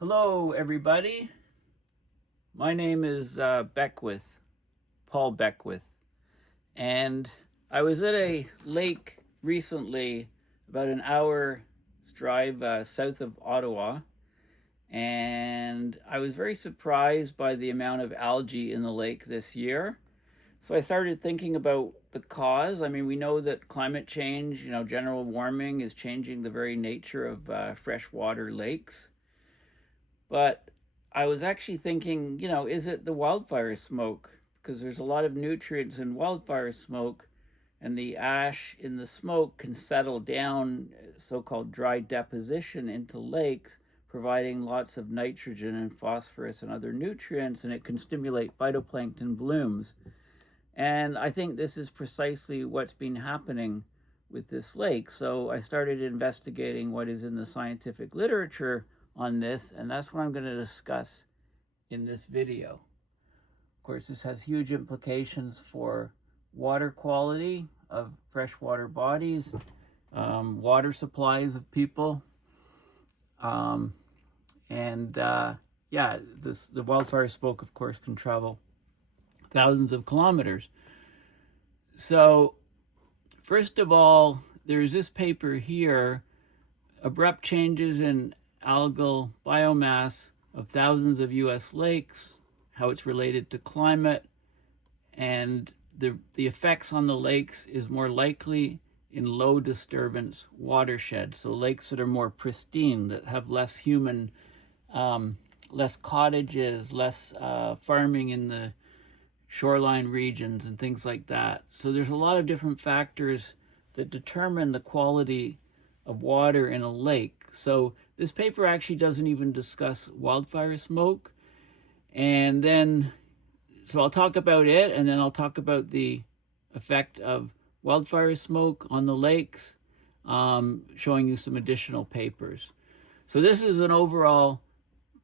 Hello, everybody. My name is Paul Beckwith, and I was at a lake recently, about an hour's drive south of Ottawa, and I was very surprised by the amount of algae in the lake this year. So I started thinking about the cause. I mean, we know that climate change, general warming is changing the very nature of freshwater lakes. But I was actually thinking, is it the wildfire smoke? Because there's a lot of nutrients in wildfire smoke, and the ash in the smoke can settle down, so-called dry deposition, into lakes, providing lots of nitrogen and phosphorus and other nutrients, and it can stimulate phytoplankton blooms. And I think this is precisely what's been happening with this lake. So I started investigating what is in the scientific literature on this, and that's what I'm going to discuss in this video. Of course, this has huge implications for water quality of freshwater bodies, water supplies of people, the wildfire smoke, of course, can travel thousands of kilometers. So, first of all, there's this paper here, Abrupt Changes in Algal Biomass of Thousands of U.S. Lakes, how it's related to climate, and the effects on the lakes is more likely in low-disturbance watersheds, so lakes that are more pristine, that have less human, less cottages, less farming in the shoreline regions and things like that. So there's a lot of different factors that determine the quality of water in a lake. So this paper actually doesn't even discuss wildfire smoke. And then, so I'll talk about it, and then I'll talk about the effect of wildfire smoke on the lakes, showing you some additional papers. So this is an overall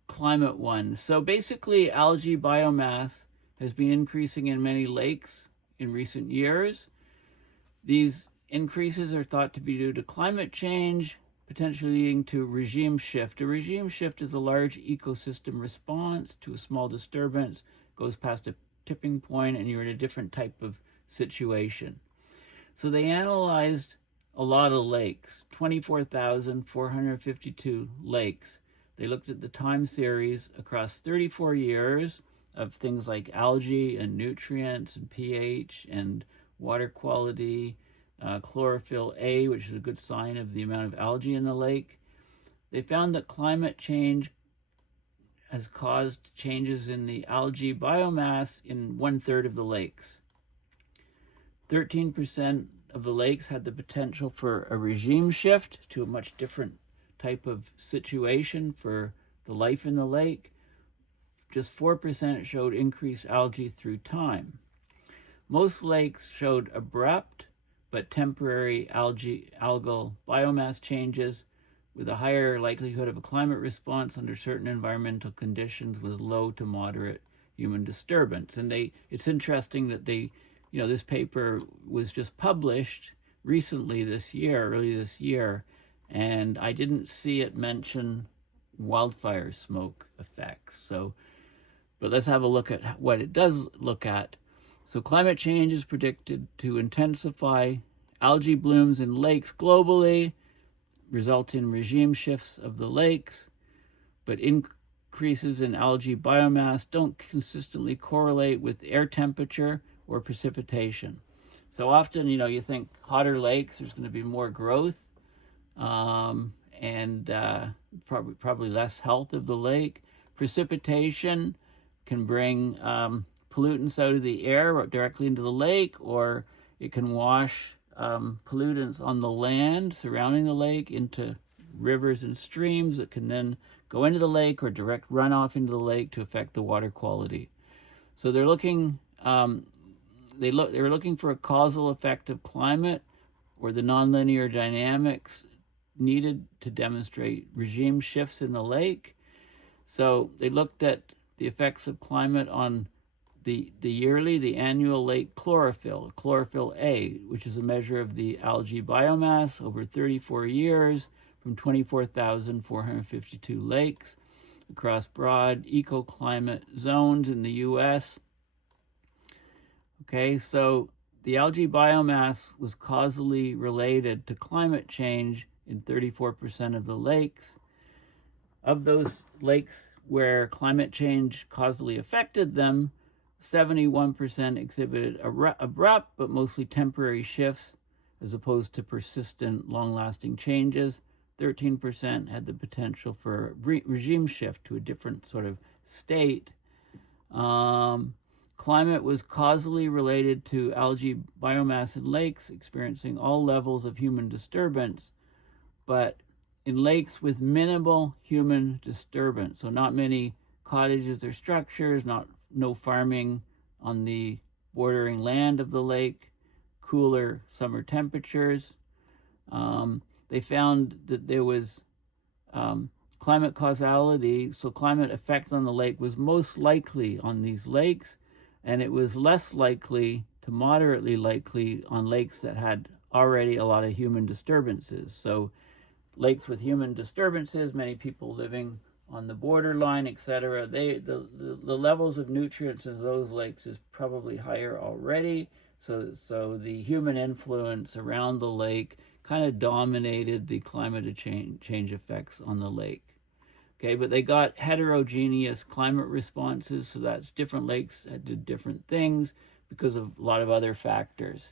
climate one. So basically, algae biomass has been increasing in many lakes in recent years. These increases are thought to be due to climate change, potentially leading to regime shift. A regime shift is a large ecosystem response to a small disturbance, goes past a tipping point, and you're in a different type of situation. So they analyzed a lot of lakes, 24,452 lakes. They looked at the time series across 34 years of things like algae and nutrients and pH and water quality, chlorophyll A, which is a good sign of the amount of algae in the lake. They found that climate change has caused changes in the algae biomass in 1/3 of the lakes. 13% of the lakes had the potential for a regime shift to a much different type of situation for the life in the lake. Just 4% showed increased algae through time. Most lakes showed abrupt but temporary algal biomass changes with a higher likelihood of a climate response under certain environmental conditions with low to moderate human disturbance. And it's interesting that this paper was just published recently early this year, and I didn't see it mention wildfire smoke effects. But let's have a look at what it does look at. So climate change is predicted to intensify algae blooms in lakes globally, result in regime shifts of the lakes, but increases in algae biomass don't consistently correlate with air temperature or precipitation. So often, you think hotter lakes, there's going to be more growth, and probably less health of the lake. Precipitation can bring pollutants out of the air directly into the lake, or it can wash pollutants on the land surrounding the lake into rivers and streams that can then go into the lake or direct runoff into the lake to affect the water quality. So they're looking they were looking for a causal effect of climate or the nonlinear dynamics needed to demonstrate regime shifts in the lake. So they looked at the effects of climate on the annual lake chlorophyll A, which is a measure of the algae biomass over 34 years from 24,452 lakes. across broad ecoclimate zones in the U.S. Okay, so the algae biomass was causally related to climate change in 34% of the lakes. Of those lakes where climate change causally affected them, 71% exhibited abrupt but mostly temporary shifts as opposed to persistent, long-lasting changes. 13% had the potential for a regime shift to a different sort of state. Climate was causally related to algae biomass in lakes experiencing all levels of human disturbance, but in lakes with minimal human disturbance, so not many cottages or structures, no farming on the bordering land of the lake, cooler summer temperatures. They found that there was climate causality, so climate effect on the lake was most likely on these lakes, and it was less likely to moderately likely on lakes that had already a lot of human disturbances. So lakes with human disturbances, many people living on the borderline, etc., the levels of nutrients in those lakes is probably higher already. So the human influence around the lake kind of dominated the climate change effects on the lake. Okay, but they got heterogeneous climate responses, so that's different lakes that did different things because of a lot of other factors.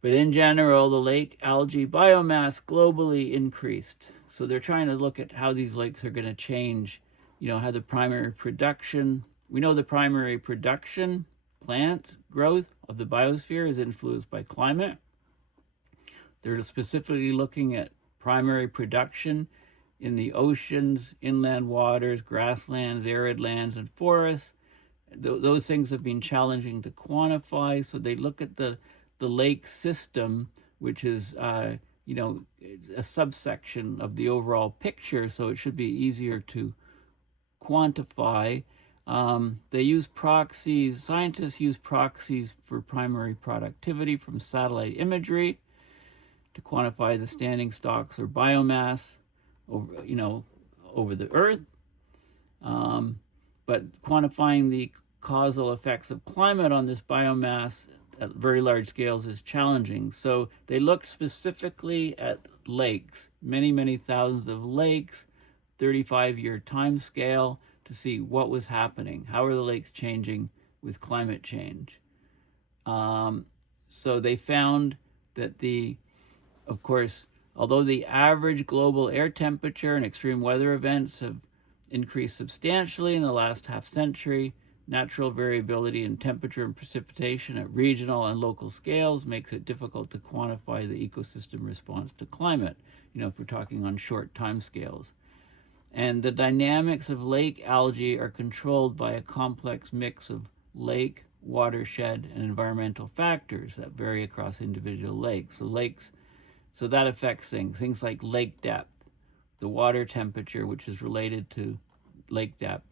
But in general, the lake algae biomass globally increased. So they're trying to look at how these lakes are going to change, how the primary production, we know the primary production, plant growth of the biosphere is influenced by climate. They're specifically looking at primary production in the oceans, inland waters, grasslands, arid lands, and forests. Those things have been challenging to quantify, so they look at the lake system, which is a subsection of the overall picture, so it should be easier to quantify. They use proxies. Scientists use proxies for primary productivity from satellite imagery to quantify the standing stocks or biomass over the earth. But quantifying the causal effects of climate on this biomass at very large scales is challenging. So they looked specifically at lakes, many thousands of lakes, 35-year time scale, to see what was happening. How are the lakes changing with climate change? So they found that of course, although the average global air temperature and extreme weather events have increased substantially in the last half century, natural variability in temperature and precipitation at regional and local scales makes it difficult to quantify the ecosystem response to climate, if we're talking on short time scales. And the dynamics of lake algae are controlled by a complex mix of lake, watershed, and environmental factors that vary across individual lakes. So that affects things like lake depth, the water temperature, which is related to lake depth,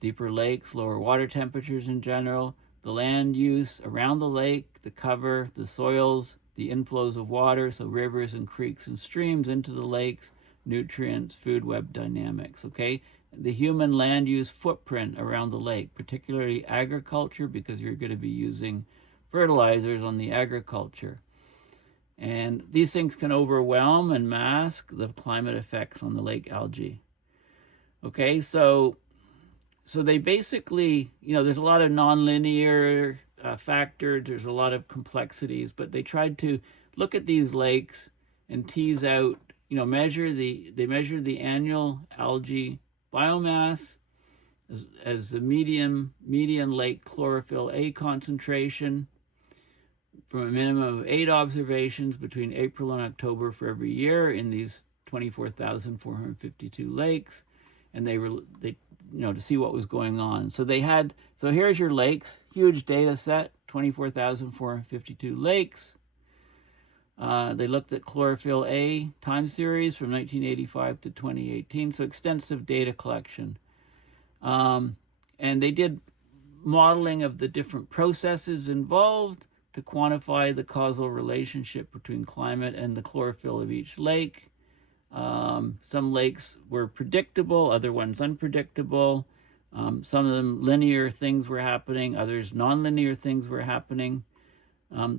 deeper lakes, lower water temperatures in general, the land use around the lake, the cover, the soils, the inflows of water, so rivers and creeks and streams into the lakes, nutrients, food web dynamics, okay? The human land use footprint around the lake, particularly agriculture, because you're going to be using fertilizers on the agriculture. And these things can overwhelm and mask the climate effects on the lake algae. Okay, so they basically, there's a lot of nonlinear factors, there's a lot of complexities, but they tried to look at these lakes and tease out, they measure the annual algae biomass as the median lake chlorophyll A concentration from a minimum of 8 observations between April and October for every year in these 24,452 lakes, and they to see what was going on. So here's your lakes, huge data set, 24,452 lakes. They looked at chlorophyll A time series from 1985 to 2018, so extensive data collection. And they did modeling of the different processes involved to quantify the causal relationship between climate and the chlorophyll of each lake. Some lakes were predictable, other ones unpredictable. Some of them linear things were happening, others nonlinear things were happening.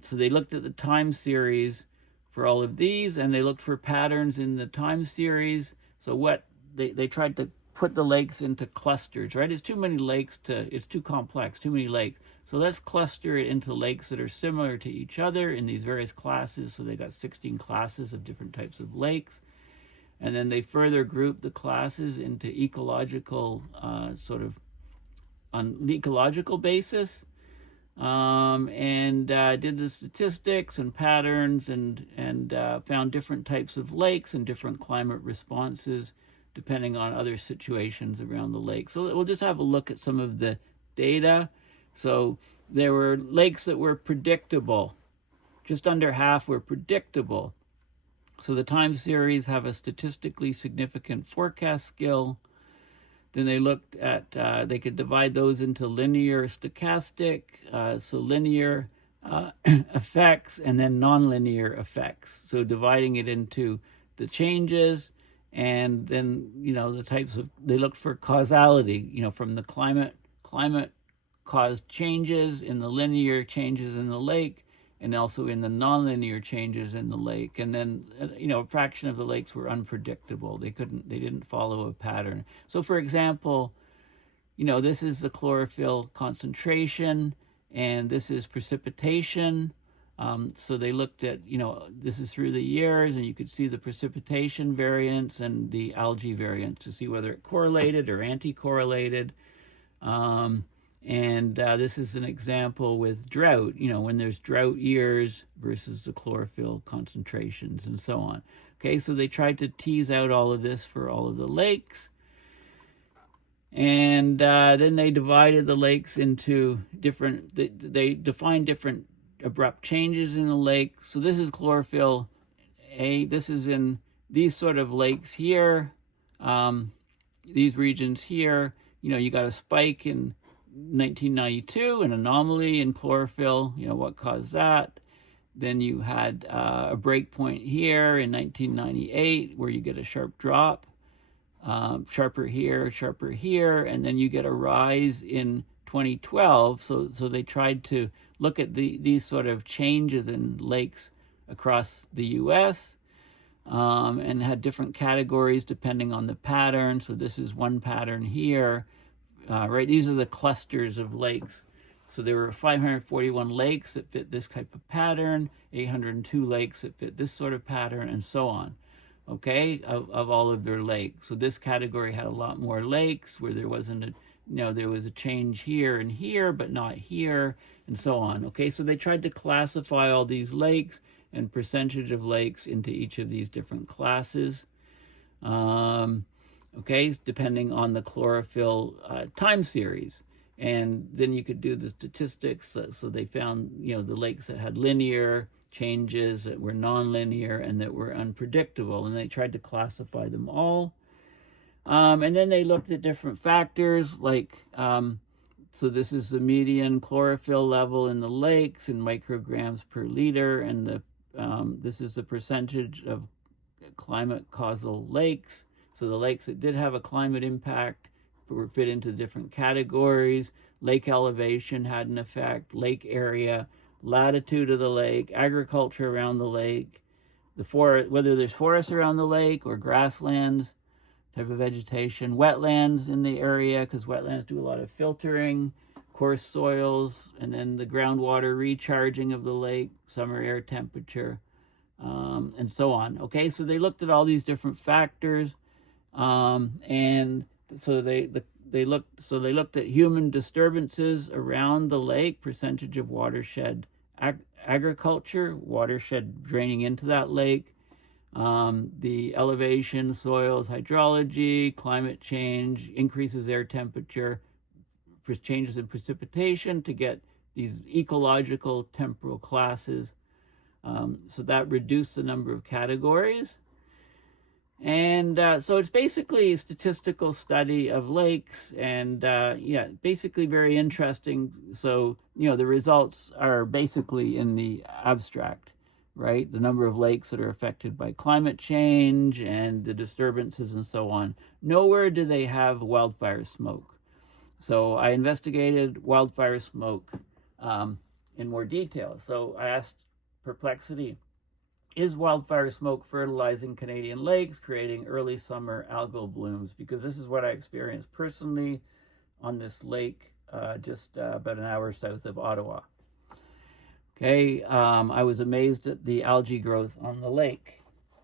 So they looked at the time series for all of these, and they looked for patterns in the time series. So what they tried to put the lakes into clusters, right? It's too many lakes it's too complex, too many lakes. So let's cluster it into lakes that are similar to each other in these various classes. So they got 16 classes of different types of lakes. And then they further grouped the classes into ecological, sort of on an ecological basis. And did the statistics and patterns and found different types of lakes and different climate responses depending on other situations around the lake. So we'll just have a look at some of the data. So there were lakes that were predictable. Just under half were predictable. So the time series have a statistically significant forecast skill. Then they looked at, they could divide those into linear, stochastic, so linear effects, and then nonlinear effects. So dividing it into the changes, and then, the types of, they looked for causality, from the climate caused changes in the linear changes in the lake, and also in the nonlinear changes in the lake. And then, a fraction of the lakes were unpredictable. They didn't follow a pattern. So for example, this is the chlorophyll concentration, and this is precipitation. So they looked at, this is through the years, and you could see the precipitation variance and the algae variance to see whether it correlated or anti-correlated. And this is an example with drought, when there's drought years versus the chlorophyll concentrations and so on. Okay, so they tried to tease out all of this for all of the lakes. And then they divided the lakes into different, they defined different abrupt changes in the lake. So this is chlorophyll A. This is in these sort of lakes here, these regions here. You got a spike in 1992, an anomaly in chlorophyll, what caused that. Then you had a break point here in 1998 where you get a sharp drop, sharper here, and then you get a rise in 2012. So they tried to look at these sort of changes in lakes across the U.S. And had different categories depending on the pattern. So this is one pattern here. Right, these are the clusters of lakes. So there were 541 lakes that fit this type of pattern, 802 lakes that fit this sort of pattern, and so on. Okay, of all of their lakes. So this category had a lot more lakes where there wasn't there was a change here and here, but not here, and so on. Okay, so they tried to classify all these lakes and percentage of lakes into each of these different classes. Okay, depending on the chlorophyll time series. And then you could do the statistics. So they found, the lakes that had linear changes, that were nonlinear, and that were unpredictable. And they tried to classify them all. And then they looked at different factors, like, so this is the median chlorophyll level in the lakes in micrograms per liter. And this is the percentage of climate causal lakes. So the lakes that did have a climate impact were fit into different categories. Lake elevation had an effect, lake area, latitude of the lake, agriculture around the lake, whether there's forests around the lake or grasslands, type of vegetation, wetlands in the area, because wetlands do a lot of filtering, coarse soils, and then the groundwater recharging of the lake, summer air temperature, and so on. Okay, so they looked at all these different factors. And so they looked at human disturbances around the lake, percentage of watershed agriculture, watershed draining into that lake, the elevation, soils, hydrology, climate change, increases air temperature, changes in precipitation to get these ecological temporal classes. So that reduced the number of categories. And so it's basically a statistical study of lakes, and basically very interesting. So, the results are basically in the abstract. right? The number of lakes that are affected by climate change and the disturbances and so on. Nowhere do they have wildfire smoke. So I investigated wildfire smoke in more detail. So I asked Perplexity, is wildfire smoke fertilizing Canadian lakes, creating early summer algal blooms? Because this is what I experienced personally on this lake just about an hour south of Ottawa. Okay, I was amazed at the algae growth on the lake.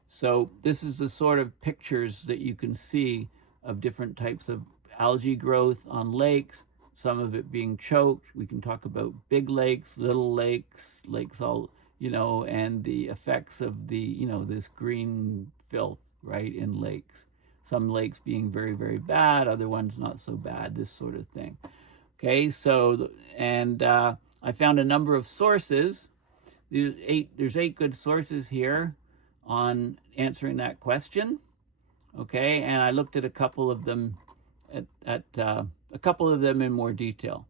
So this is the sort of pictures that you can see of different types of algae growth on lakes, some of it being choked. We can talk about big lakes, little lakes, lakes all, and the effects of the, this green filth, right, in lakes. Some lakes being very, very bad, other ones not so bad, this sort of thing. Okay, so, and I found a number of sources. There's 8 good sources here on answering that question. Okay, and I looked at a couple of them in more detail.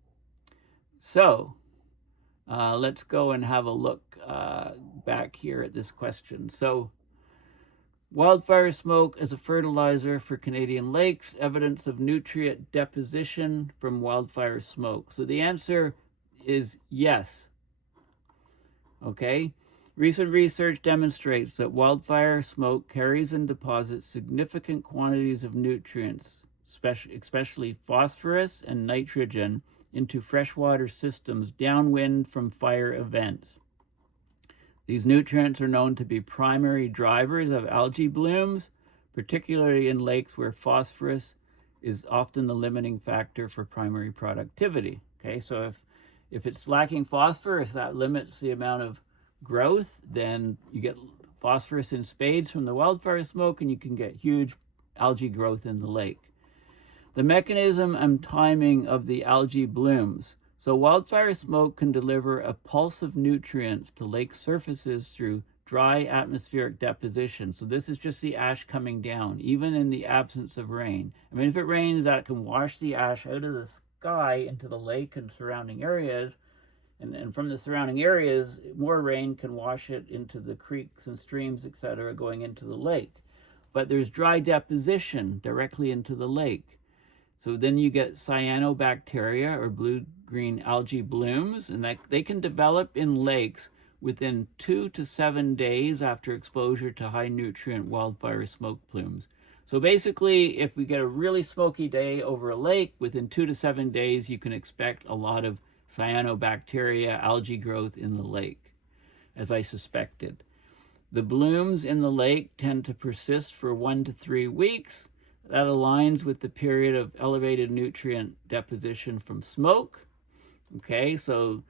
So let's go and have a look back here at this question. So, wildfire smoke as a fertilizer for Canadian lakes, evidence of nutrient deposition from wildfire smoke. So the answer is yes. Okay. Recent research demonstrates that wildfire smoke carries and deposits significant quantities of nutrients, especially phosphorus and nitrogen, into freshwater systems downwind from fire events. These nutrients are known to be primary drivers of algae blooms, particularly in lakes where phosphorus is often the limiting factor for primary productivity. Okay, so if it's lacking phosphorus, that limits the amount of growth, then you get phosphorus in spades from the wildfire smoke and you can get huge algae growth in the lake. The mechanism and timing of the algae blooms. So wildfire smoke can deliver a pulse of nutrients to lake surfaces through dry atmospheric deposition. So this is just the ash coming down, even in the absence of rain. I mean, if it rains, that can wash the ash out of the sky into the lake and surrounding areas. And from the surrounding areas, more rain can wash it into the creeks and streams, etc., going into the lake. But there's dry deposition directly into the lake. So then you get cyanobacteria or blue-green algae blooms, and they can develop in lakes within 2 to 7 days after exposure to high nutrient wildfire smoke plumes. So basically, if we get a really smoky day over a lake, within 2 to 7 days, you can expect a lot of cyanobacteria algae growth in the lake, as I suspected. The blooms in the lake tend to persist for 1 to 3 weeks. That aligns with the period of elevated nutrient deposition from smoke. Okay, so,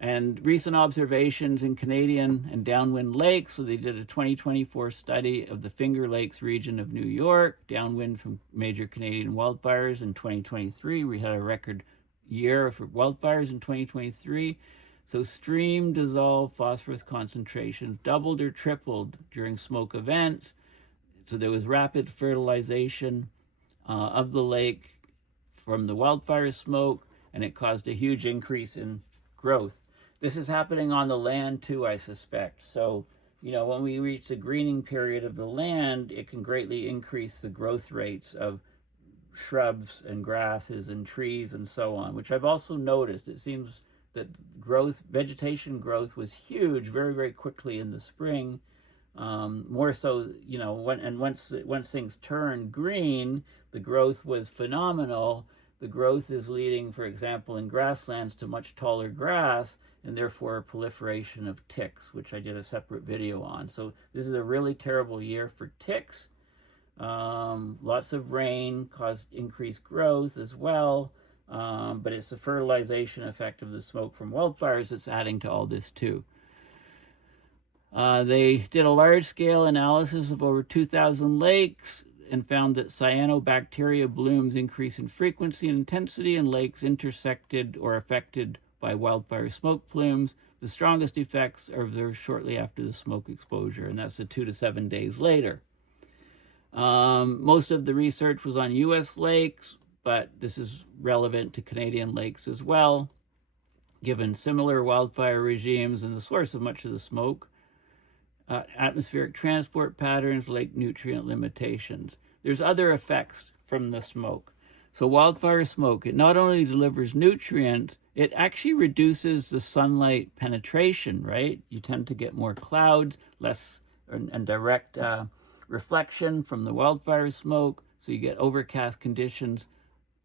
and recent observations in Canadian and downwind lakes. So they did a 2024 study of the Finger Lakes region of New York, downwind from major Canadian wildfires in 2023. We had a record year for wildfires in 2023. So stream dissolved phosphorus concentrations doubled or tripled during smoke events. So there was rapid fertilization of the lake from the wildfire smoke, and it caused a huge increase in growth. This is happening on the land too, I suspect. So, when we reach the greening period of the land, it can greatly increase the growth rates of shrubs and grasses and trees and so on, which I've also noticed. It seems that vegetation growth was huge very, very quickly in the spring. More so, once things turn green, the growth was phenomenal. The growth is leading, for example, in grasslands to much taller grass, and therefore a proliferation of ticks, which I did a separate video on. So this is a really terrible year for ticks. Lots of rain caused increased growth as well, but it's the fertilization effect of the smoke from wildfires that's adding to all this too. They did a large-scale analysis of over 2,000 lakes and found that cyanobacteria blooms increase in frequency and intensity in lakes intersected or affected by wildfire smoke plumes. The strongest effects are observed shortly after the smoke exposure, and that's 2 to 7 days later. Most of the research was on U.S. lakes, but this is relevant to Canadian lakes as well, given similar wildfire regimes and the source of much of the smoke. atmospheric transport patterns, lake nutrient limitations. There's other effects from the smoke. So wildfire smoke, it not only delivers nutrients, it actually reduces the sunlight penetration, right? You tend to get more clouds, less and direct reflection from the wildfire smoke, so you get overcast conditions.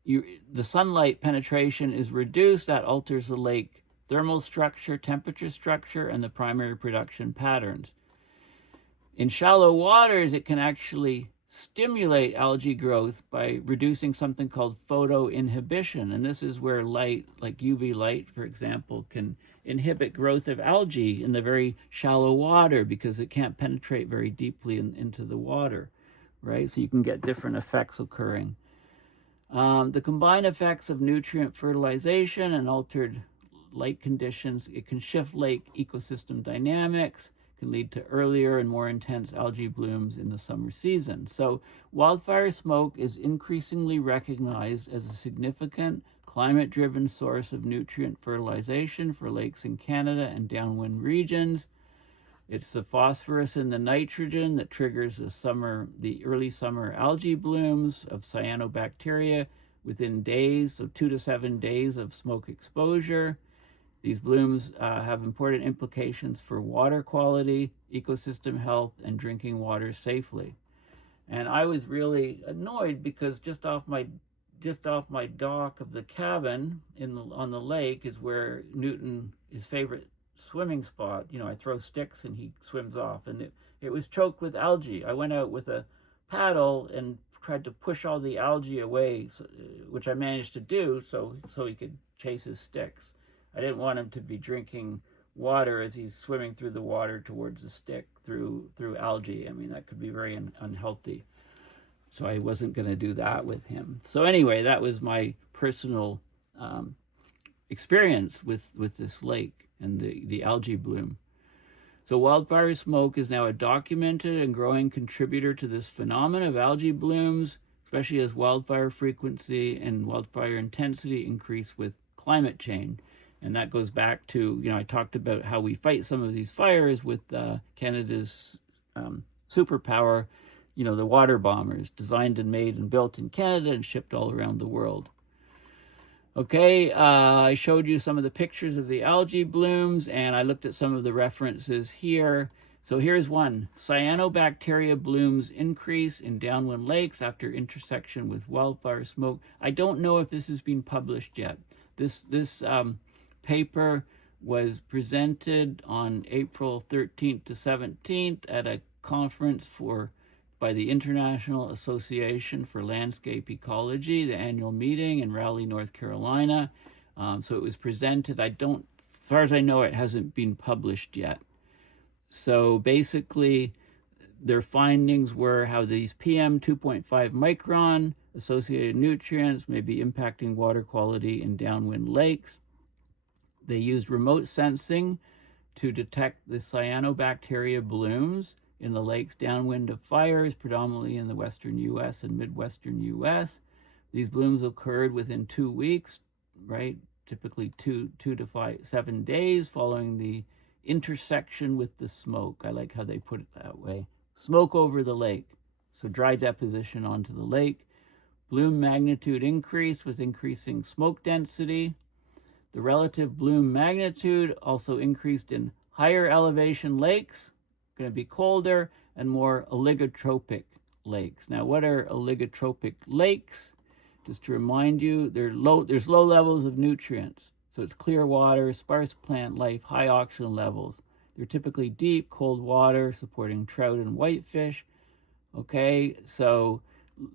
The sunlight penetration is reduced. That alters the lake thermal structure, temperature structure, and the primary production patterns. In shallow waters, it can actually stimulate algae growth by reducing something called photoinhibition. And this is where light, like UV light, for example, can inhibit growth of algae in the very shallow water because it can't penetrate very deeply into the water, right? So you can get different effects occurring. The combined effects of nutrient fertilization and altered light conditions, it can shift lake ecosystem dynamics, can lead to earlier and more intense algae blooms in the summer season. So wildfire smoke is increasingly recognized as a significant climate-driven source of nutrient fertilization for lakes in Canada and downwind regions. It's the phosphorus and the nitrogen that triggers the early summer algae blooms of cyanobacteria within days, so 2 to 7 days of smoke exposure. These blooms have important implications for water quality, ecosystem health, and drinking water safely. And I was really annoyed because just off my dock of the cabin on the lake is where Newton, his favorite swimming spot. You know, I throw sticks and he swims off, and it was choked with algae. I went out with a paddle and tried to push all the algae away, which I managed to do so he could chase his sticks. I didn't want him to be drinking water as he's swimming through the water towards the stick through algae. I mean, that could be very unhealthy. So I wasn't going to do that with him. So anyway, that was my personal experience with this lake and the algae bloom. So wildfire smoke is now a documented and growing contributor to this phenomenon of algae blooms, especially as wildfire frequency and wildfire intensity increase with climate change. And that goes back to, I talked about how we fight some of these fires with Canada's superpower, the water bombers, designed and made and built in Canada and shipped all around the world. Okay, I showed you some of the pictures of the algae blooms, and I looked at some of the references here. So here's one. Cyanobacteria blooms increase in downwind lakes after intersection with wildfire smoke. I don't know if this has been published yet. This paper was presented on April 13th to 17th at a conference by the International Association for Landscape Ecology, the annual meeting in Raleigh, North Carolina. So it was presented. As far as I know, it hasn't been published yet. So basically, their findings were how these PM 2.5 micron associated nutrients may be impacting water quality in downwind lakes. They used remote sensing to detect the cyanobacteria blooms in the lakes downwind of fires, predominantly in the western U.S. and midwestern U.S. These blooms occurred within 2 weeks, right? Typically 2 to 7 days following the intersection with the smoke. I like how they put it that way. Smoke over the lake, so dry deposition onto the lake. Bloom magnitude increase with increasing smoke density. The relative bloom magnitude also increased in higher elevation lakes, going to be colder, and more oligotropic lakes. Now, what are oligotropic lakes? Just to remind you, there's low levels of nutrients. So it's clear water, sparse plant life, high oxygen levels. They're typically deep, cold water, supporting trout and whitefish. Okay, so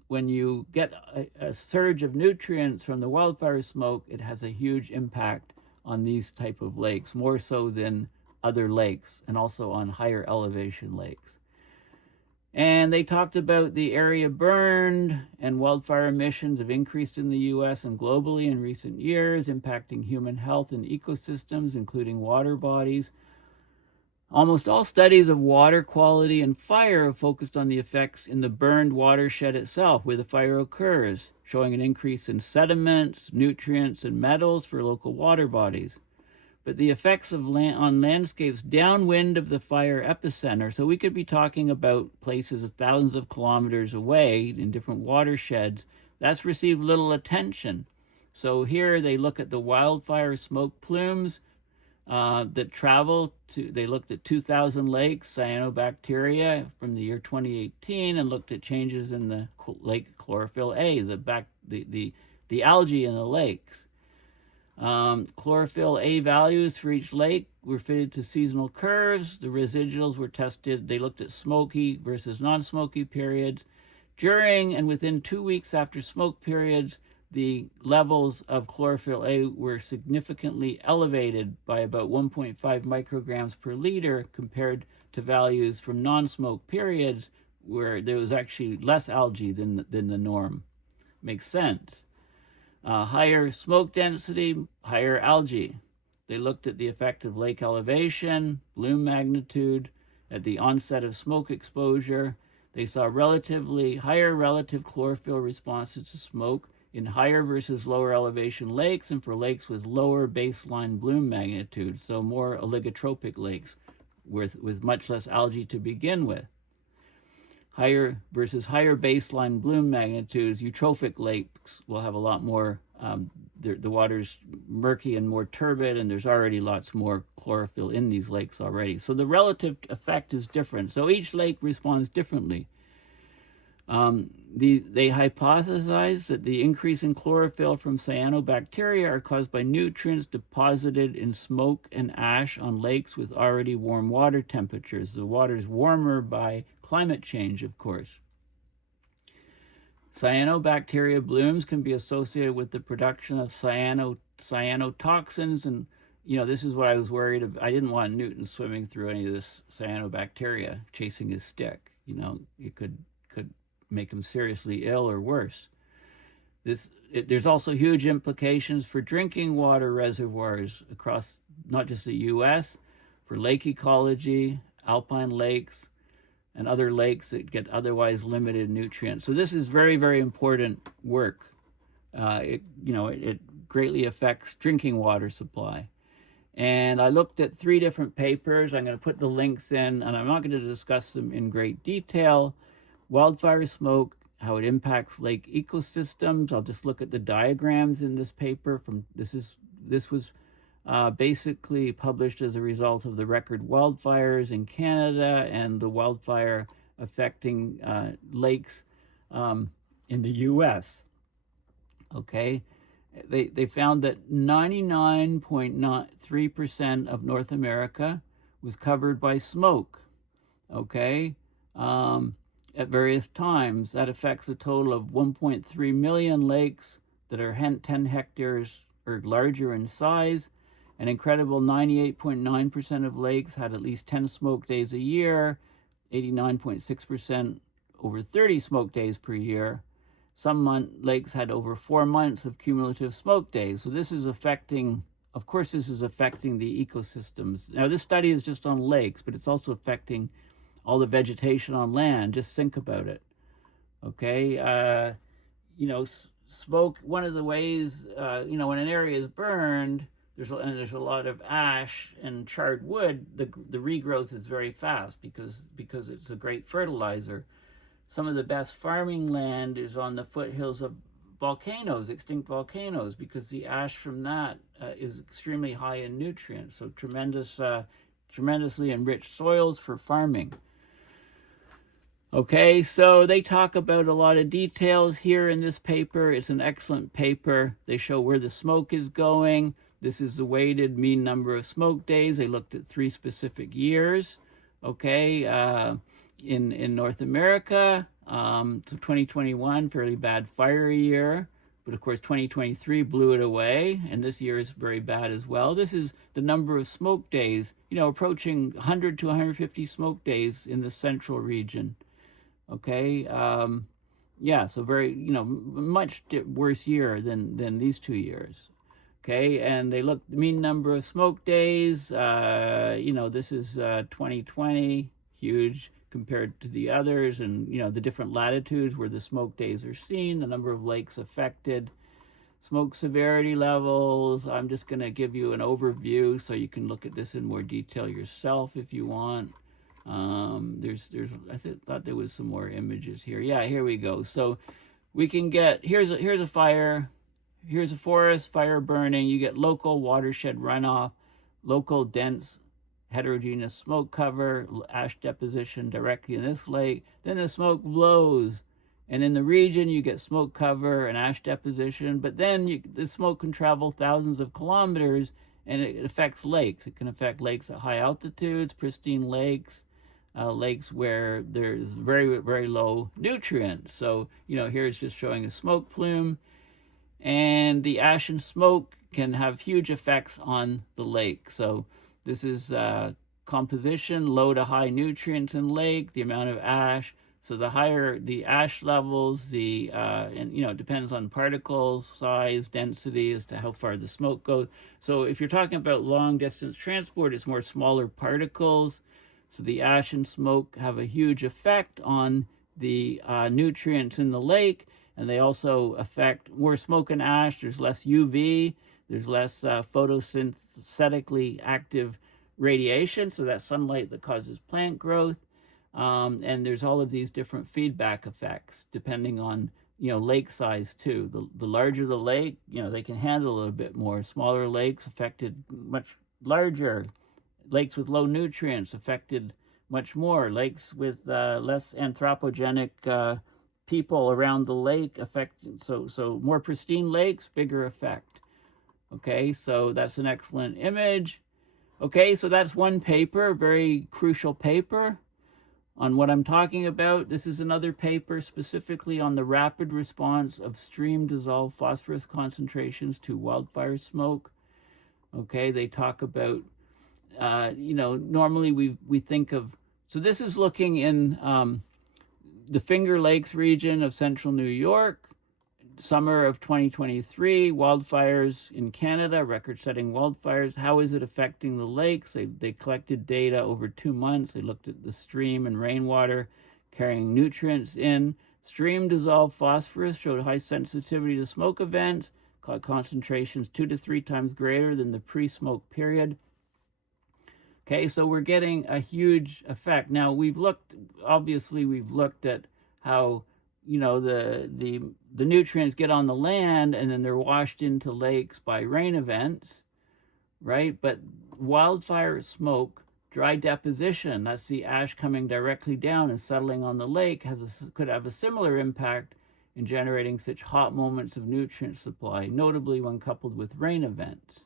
when you get a surge of nutrients from the wildfire smoke, it has a huge impact on these type of lakes, more so than other lakes, and also on higher elevation lakes. And they talked about the area burned, and wildfire emissions have increased in the U.S. and globally in recent years, impacting human health and ecosystems, including water bodies. Almost all studies of water quality and fire have focused on the effects in the burned watershed itself, where the fire occurs, showing an increase in sediments, nutrients, and metals for local water bodies. but the effects of on landscapes downwind of the fire epicenter. So we could be talking about places thousands of kilometers away in different watersheds. That's received little attention. So here they look at the wildfire smoke plumes that travel to, they looked at 2,000 lakes, cyanobacteria from the year 2018, and looked at changes in the lake chlorophyll A, the algae in the lakes. Chlorophyll A values for each lake were fitted to seasonal curves. The residuals were tested. They looked at smoky versus non-smoky periods. During and within 2 weeks after smoke periods, the levels of chlorophyll A were significantly elevated by about 1.5 micrograms per liter compared to values from non-smoke periods where there was actually less algae than the norm. Makes sense. Higher smoke density, higher algae. They looked at the effect of lake elevation, bloom magnitude, at the onset of smoke exposure. They saw relatively higher relative chlorophyll responses to smoke in higher versus lower elevation lakes and for lakes with lower baseline bloom magnitude, so more oligotropic lakes with much less algae to begin with. Higher versus higher baseline bloom magnitudes, eutrophic lakes will have a lot more, the water's murky and more turbid, and there's already lots more chlorophyll in these lakes already. So the relative effect is different. So each lake responds differently. They hypothesized that the increase in chlorophyll from cyanobacteria are caused by nutrients deposited in smoke and ash on lakes with already warm water temperatures. The water is warmer by climate change, of course. Cyanobacteria blooms can be associated with the production of cyanotoxins, and this is what I was worried about. I didn't want Newton swimming through any of this cyanobacteria, chasing his stick. It could make him seriously ill or worse. There's also huge implications for drinking water reservoirs across not just the U.S., for lake ecology, alpine lakes, and other lakes that get otherwise limited nutrients. So this is very, very important work. It greatly affects drinking water supply. And I looked at 3 different papers. I'm going to put the links in, and I'm not going to discuss them in great detail. Wildfire smoke, how it impacts lake ecosystems. I'll just look at the diagrams in this paper. This was basically published as a result of the record wildfires in Canada and the wildfire affecting lakes in the U.S. Okay, they found that 99.3% of North America was covered by smoke. Okay. At various times. That affects a total of 1.3 million lakes that are 10 hectares or larger in size. An incredible 98.9% of lakes had at least 10 smoke days a year, 89.6% over 30 smoke days per year. Some lakes had over 4 months of cumulative smoke days. So this is affecting, of course, this is affecting the ecosystems. Now, this study is just on lakes, but it's also affecting all the vegetation on land. Just think about it. Okay, smoke. One of the ways, when an area is burned, there's a lot of ash and charred wood. The regrowth is very fast because it's a great fertilizer. Some of the best farming land is on the foothills of volcanoes, extinct volcanoes, because the ash from that is extremely high in nutrients. So tremendously enriched soils for farming. Okay, so they talk about a lot of details here in this paper. It's an excellent paper. They show where the smoke is going. This is the weighted mean number of smoke days. They looked at 3 specific years. Okay, in North America, so 2021, fairly bad fire year. But of course, 2023 blew it away, and this year is very bad as well. This is the number of smoke days, approaching 100 to 150 smoke days in the central region. Okay, so very, much worse year than these 2 years. Okay, and they look, the mean number of smoke days, this is 2020, huge compared to the others, and, the different latitudes where the smoke days are seen, the number of lakes affected. Smoke severity levels, I'm just going to give you an overview so you can look at this in more detail yourself if you want. I thought there was some more images here. Yeah, here we go. So we can get, here's a fire, here's a forest fire burning. You get local watershed runoff, local dense heterogeneous smoke cover, ash deposition directly in this lake. Then the smoke blows, and in the region you get smoke cover and ash deposition, but then the smoke can travel thousands of kilometers, and it affects lakes. It can affect lakes at high altitudes, pristine lakes, lakes where there's very, very low nutrients. So, here it's just showing a smoke plume, and the ash and smoke can have huge effects on the lake. So this is composition, low to high nutrients in lake, the amount of ash. So the higher the ash levels, and it depends on particles, size, density as to how far the smoke goes. So if you're talking about long distance transport, it's more smaller particles. So the ash and smoke have a huge effect on the nutrients in the lake, and they also affect more smoke and ash. There's less UV, there's less photosynthetically active radiation, so that's sunlight that causes plant growth. And there's all of these different feedback effects depending on lake size too. The larger the lake, they can handle a little bit more. Smaller lakes affected much larger. Lakes with low nutrients affected much more. Lakes with less anthropogenic people around the lake affected. So more pristine lakes, bigger effect. Okay, so that's an excellent image. Okay, so that's one paper, very crucial paper on what I'm talking about. This is another paper specifically on the rapid response of stream dissolved phosphorus concentrations to wildfire smoke. Okay, they talk about, normally we think of, so this is looking in the Finger Lakes region of central New York, summer of 2023, wildfires in Canada, record-setting wildfires. How is it affecting the lakes? They collected data over 2 months. They looked at the stream and rainwater carrying nutrients in. Stream dissolved phosphorus showed high sensitivity to smoke events, concentrations 2 to 3 times greater than the pre-smoke period. Okay, so we're getting a huge effect. Now we've looked at how the nutrients get on the land and then they're washed into lakes by rain events, right? But wildfire smoke, dry deposition, that's the ash coming directly down and settling on the lake, could have a similar impact in generating such hot moments of nutrient supply, notably when coupled with rain events.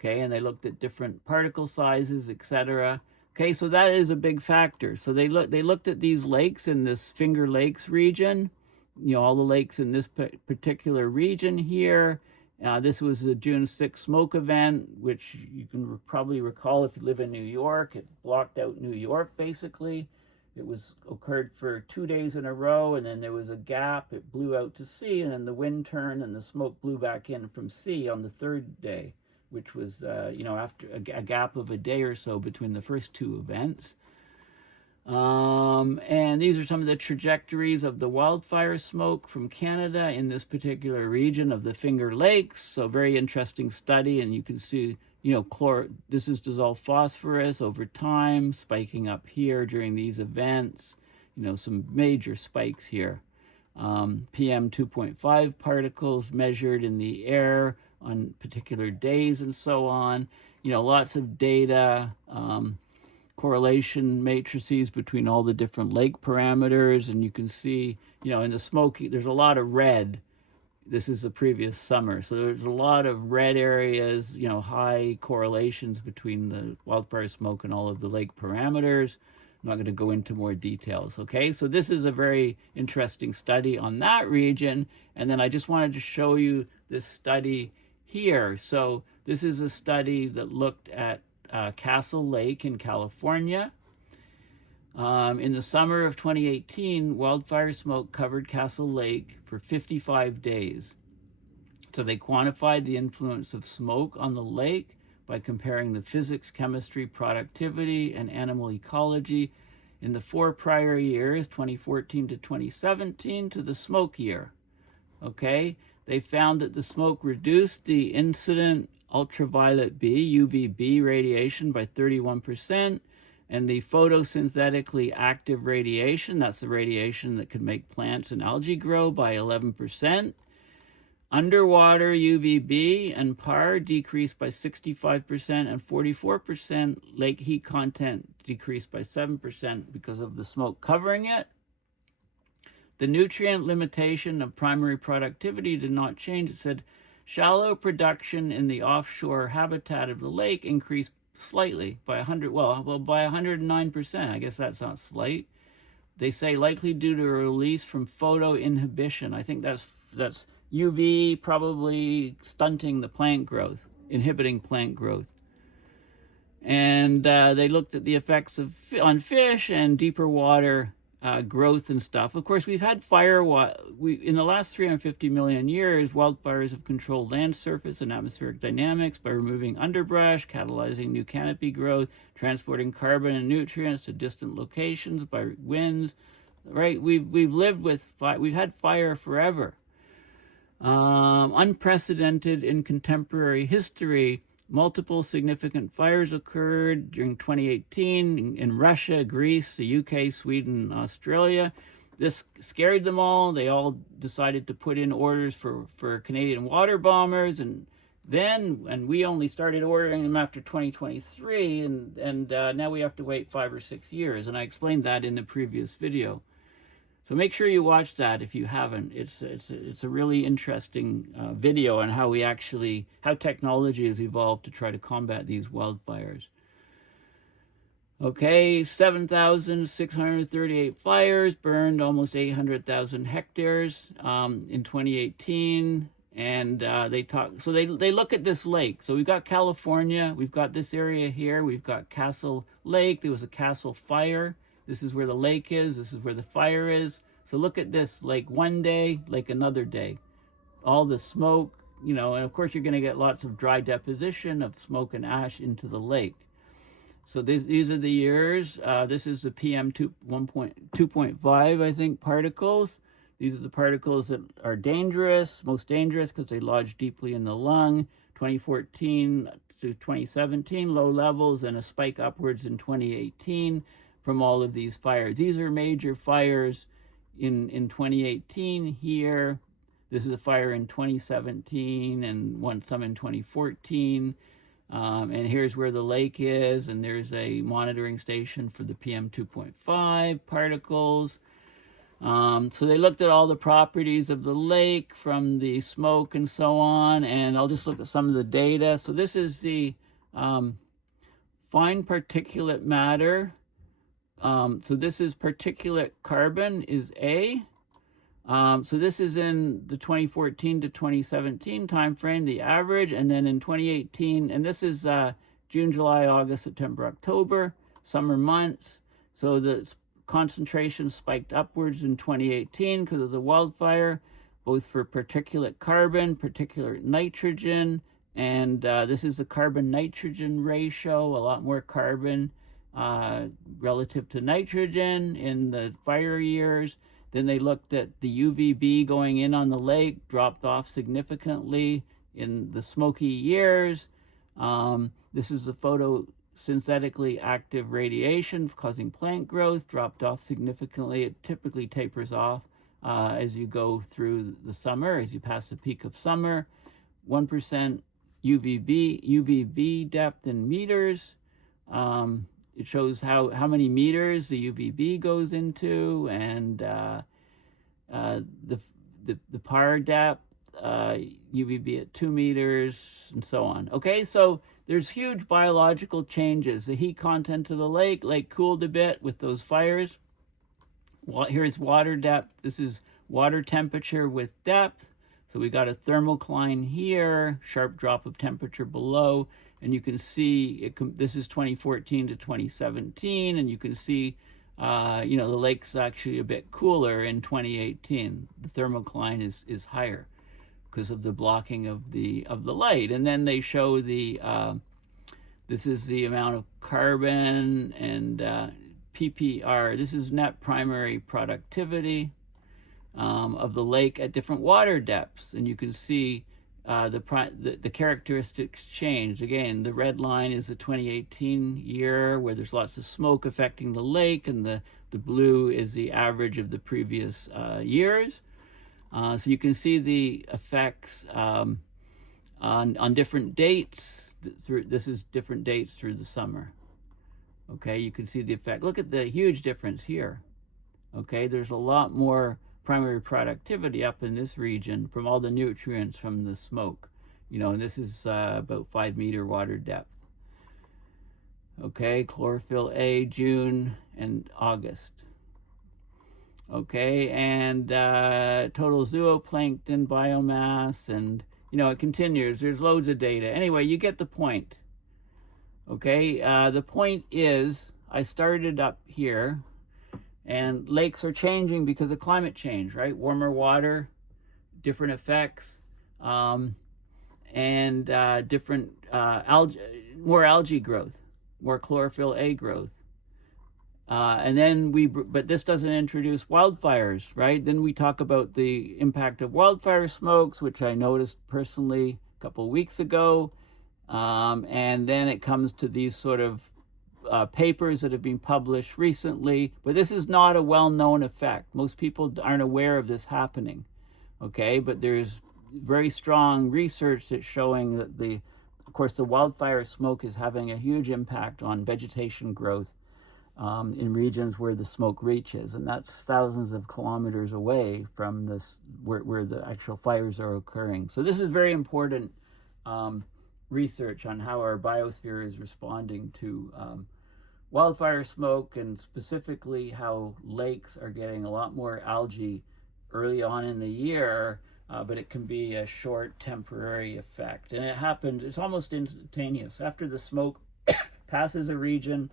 Okay, and they looked at different particle sizes, etc. Okay, so that is a big factor. So they looked at these lakes in this Finger Lakes region, all the lakes in this particular region here. This was a June 6th smoke event, which you can probably recall if you live in New York. It blocked out New York, basically. It occurred for 2 days in a row, and then there was a gap. It blew out to sea, and then the wind turned, and the smoke blew back in from sea on the third day, which was, after a gap of a day or so between the first two events. And these are some of the trajectories of the wildfire smoke from Canada in this particular region of the Finger Lakes. So very interesting study, and you can see, this is dissolved phosphorus over time, spiking up here during these events. Some major spikes here. PM 2.5 particles measured in the air on particular days and so on. Lots of data, correlation matrices between all the different lake parameters, and you can see, in the smoky, there's a lot of red. This is the previous summer, so there's a lot of red areas, high correlations between the wildfire smoke and all of the lake parameters. I'm not going to go into more details, okay? So this is a very interesting study on that region, and then I just wanted to show you this study here. So this is a study that looked at Castle Lake in California. In the summer of 2018, wildfire smoke covered Castle Lake for 55 days. So they quantified the influence of smoke on the lake by comparing the physics, chemistry, productivity, and animal ecology in the 4 prior years, 2014 to 2017, to the smoke year. Okay, they found that the smoke reduced the incident ultraviolet B, UVB radiation by 31%, and the photosynthetically active radiation, that's the radiation that could make plants and algae grow, by 11%. Underwater UVB and PAR decreased by 65% and 44%. Lake heat content decreased by 7% because of the smoke covering it. The nutrient limitation of primary productivity did not change. It said shallow production in the offshore habitat of the lake increased slightly by 109%. I guess that's not slight. They say likely due to a release from photo inhibition. I think that's UV probably stunting the plant growth, inhibiting plant growth. And they looked at the effects on fish and deeper water growth and stuff. Of course, we've had fire. In the last 350 million years, wildfires have controlled land surface and atmospheric dynamics by removing underbrush, catalyzing new canopy growth, transporting carbon and nutrients to distant locations by winds. Right? We've lived with fire. We've had fire forever. Unprecedented in contemporary history. Multiple significant fires occurred during 2018 in Russia, Greece, the UK, Sweden, Australia. This scared them all. They all decided to put in orders for Canadian water bombers, and we only started ordering them after 2023, and now we have to wait 5 or 6 years. And I explained that in the previous video. So make sure you watch that if you haven't. It's a really interesting video on how technology has evolved to try to combat these wildfires. Okay, 7,638 fires burned almost 800,000 hectares in 2018, and they look at this lake. So we've got California, we've got this area here, we've got Castle Lake. There was a Castle fire. This is where the lake is. This is where the fire is. So look at this, like one day, like another day. All the smoke, and of course you're going to get lots of dry deposition of smoke and ash into the lake. So these are the years. This is the PM 2.5, I think, particles. These are the particles that are dangerous, most dangerous because they lodge deeply in the lung. 2014 to 2017, low levels, and a spike upwards in 2018. From all of these fires. These are major fires in 2018 here. This is a fire in 2017 and some in 2014. And here's where the lake is, and there's a monitoring station for the PM 2.5 particles. So they looked at all the properties of the lake from the smoke and so on, and I'll just look at some of the data. So this is the fine particulate matter. So this is particulate carbon is A. So this is in the 2014 to 2017 timeframe, the average, and then in 2018, and this is June, July, August, September, October, summer months. So the concentration spiked upwards in 2018 because of the wildfire, both for particulate carbon, particulate nitrogen, and this is the carbon-nitrogen ratio, a lot more carbon relative to nitrogen in the fire years. Then they looked at the UVB going in on the lake, dropped off significantly in the smoky years. This is the photosynthetically active radiation causing plant growth, dropped off significantly. It typically tapers off as you go through the summer, as you pass the peak of summer. 1% UVB depth in meters. It shows how many meters the UVB goes into, and the PAR depth, UVB at 2 meters, and so on. Okay, so there's huge biological changes. The heat content of the lake cooled a bit with those fires. Well, here's water depth. This is water temperature with depth. So we got a thermocline here, sharp drop of temperature below. And you can see, this is 2014 to 2017, and you can see, the lake's actually a bit cooler in 2018. The thermocline is higher because of the blocking of the light. And then they show this is the amount of carbon and PPR. This is net primary productivity. of the lake at different water depths, and you can see the characteristics change. Again, the red line is the 2018 year where there's lots of smoke affecting the lake, and the blue is the average of the previous years. So you can see the effects on different dates. This is different dates through the summer. Okay, you can see the effect. Look at the huge difference here. Okay, there's a lot more primary productivity up in this region from all the nutrients from the smoke. You know, and this is about 5-meter water depth. Okay, chlorophyll A, June and August. Okay, and total zooplankton biomass, and you know, it continues. There's loads of data. Anyway, you get the point. Okay, the point is, I started up here, and lakes are changing because of climate change, right? Warmer water, different effects, and different more algae growth, more chlorophyll A growth. And then but this doesn't introduce wildfires, right? Then we talk about the impact of wildfire smokes, which I noticed personally a couple of weeks ago. And then it comes to these sort of papers that have been published recently, but this is not a well-known effect. Most people aren't aware of this happening, okay? But there's very strong research that's showing that of course, the wildfire smoke is having a huge impact on vegetation growth in regions where the smoke reaches, and that's thousands of kilometers away from this where the actual fires are occurring. So this is very important research on how our biosphere is responding to wildfire smoke, and specifically how lakes are getting a lot more algae early on in the year, but it can be a short temporary effect. And it's almost instantaneous. After the smoke passes a region,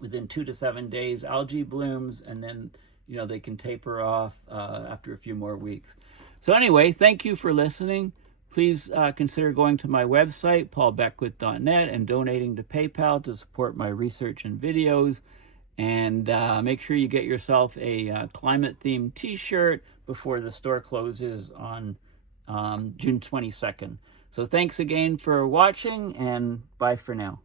within 2 to 7 days, algae blooms, and then, you know, they can taper off after a few more weeks. So anyway, thank you for listening. Please consider going to my website, paulbeckwith.net, and donating to PayPal to support my research and videos. And make sure you get yourself a climate-themed t-shirt before the store closes on June 22nd. So thanks again for watching, and bye for now.